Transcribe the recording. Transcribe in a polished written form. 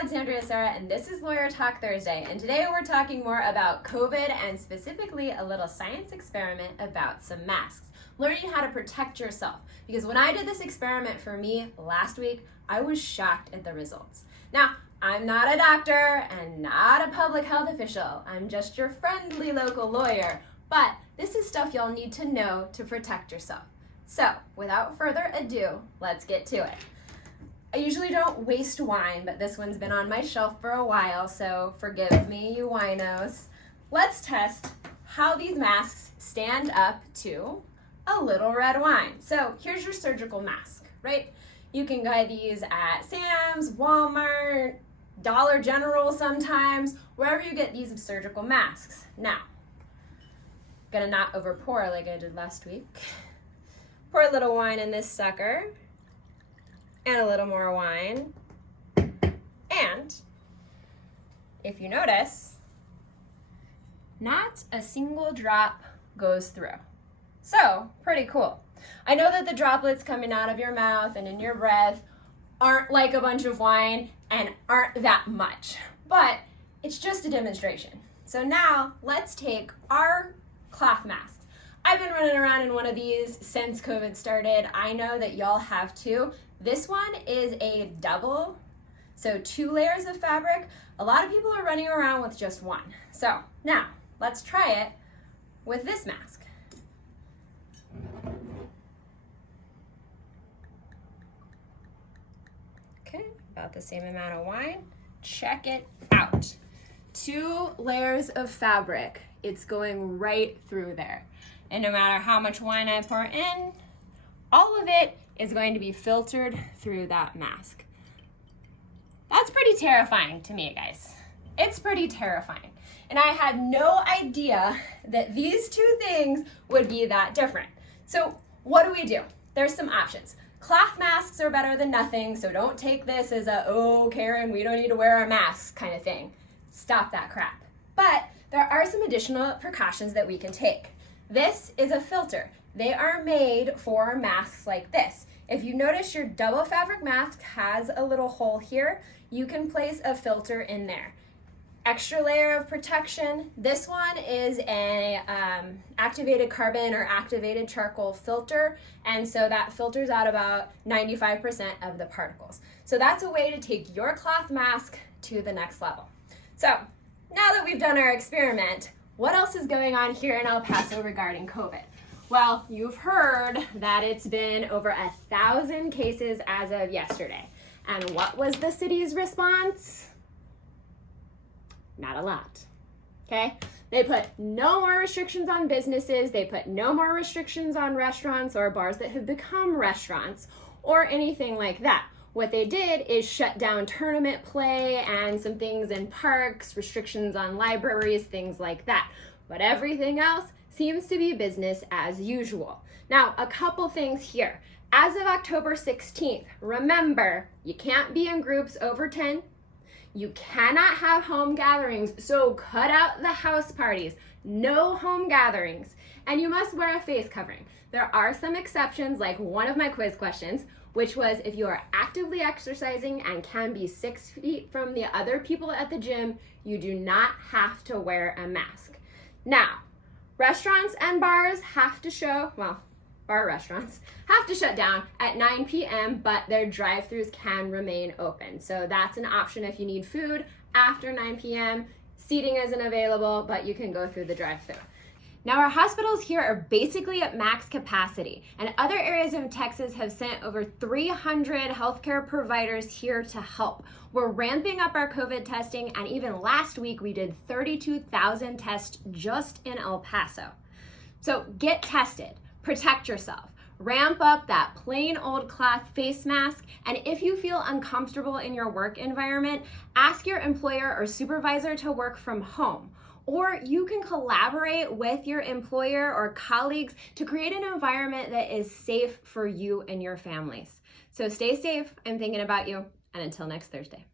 Alexandria Sarah, and this is Lawyer Talk Thursday. And today we're talking more about COVID and specifically a little science experiment about some masks. Learning how to protect yourself. Because when I did this experiment for me last week, I was shocked at the results. Now, I'm not a doctor and not a public health official. I'm just your friendly local lawyer. But this is stuff y'all need to know to protect yourself. So, without further ado, let's get to it. I usually don't waste wine, but this one's been on my shelf for a while, so forgive me, you winos. Let's test how these masks stand up to a little red wine. So here's your surgical mask, right? You can buy these at Sam's, Walmart, Dollar General sometimes, wherever you get these surgical masks. Now, gonna not over pour like I did last week. Pour a little wine in this sucker. And a little more wine. And if you notice, not a single drop goes through. So, pretty cool. I know that the droplets coming out of your mouth and in your breath aren't like a bunch of wine and aren't that much, but it's just a demonstration. So now let's take our cloth masks. I've been running around in one of these since COVID started. I know that y'all have too. This one is a double, so 2 layers of fabric. A lot of people are running around with just one. So now let's try it with this mask. Okay, about the same amount of wine. Check it out. 2 layers of fabric. It's going right through there. And no matter how much wine I pour in, all of it is going to be filtered through that mask. That's pretty terrifying to me, guys. It's pretty terrifying. And I had no idea that these 2 things would be that different. So what do? There's some options. Cloth masks are better than nothing, so don't take this as a, oh, Karen, we don't need to wear a mask kind of thing. Stop that crap. But there are some additional precautions that we can take. This is a filter. They are made for masks like this. If you notice your double fabric mask has a little hole here, you can place a filter in there. Extra layer of protection. This one is a activated carbon or activated charcoal filter, and so that filters out about 95% of the particles. So that's a way to take your cloth mask to the next level. So now that we've done our experiment, what else is going on here in El Paso regarding COVID? Well, you've heard that it's been over 1,000 cases as of yesterday. And what was the city's response? Not a lot, okay? They put no more restrictions on businesses. They put no more restrictions on restaurants or bars that have become restaurants or anything like that. What they did is shut down tournament play and some things in parks, restrictions on libraries, things like that. But everything else seems to be business as usual. Now, a couple things here. As of October 16th, remember, you can't be in groups over 10. You cannot have home gatherings, so cut out the house parties. No home gatherings. And you must wear a face covering. There are some exceptions, like one of my quiz questions, which was if you are actively exercising and can be 6 feet from the other people at the gym, you do not have to wear a mask. Now, restaurants and bars have to bar restaurants have to shut down at 9 p.m., but their drive-thrus can remain open. So that's an option if you need food after 9 p.m. Seating isn't available, but you can go through the drive-thru. Now, our hospitals here are basically at max capacity, and other areas of Texas have sent over 300 healthcare providers here to help. We're ramping up our COVID testing, and even last week we did 32,000 tests just in El Paso. So get tested, protect yourself, ramp up that plain old cloth face mask, and if you feel uncomfortable in your work environment, ask your employer or supervisor to work from home. Or you can collaborate with your employer or colleagues to create an environment that is safe for you and your families. So stay safe. I'm thinking about you. And until next Thursday.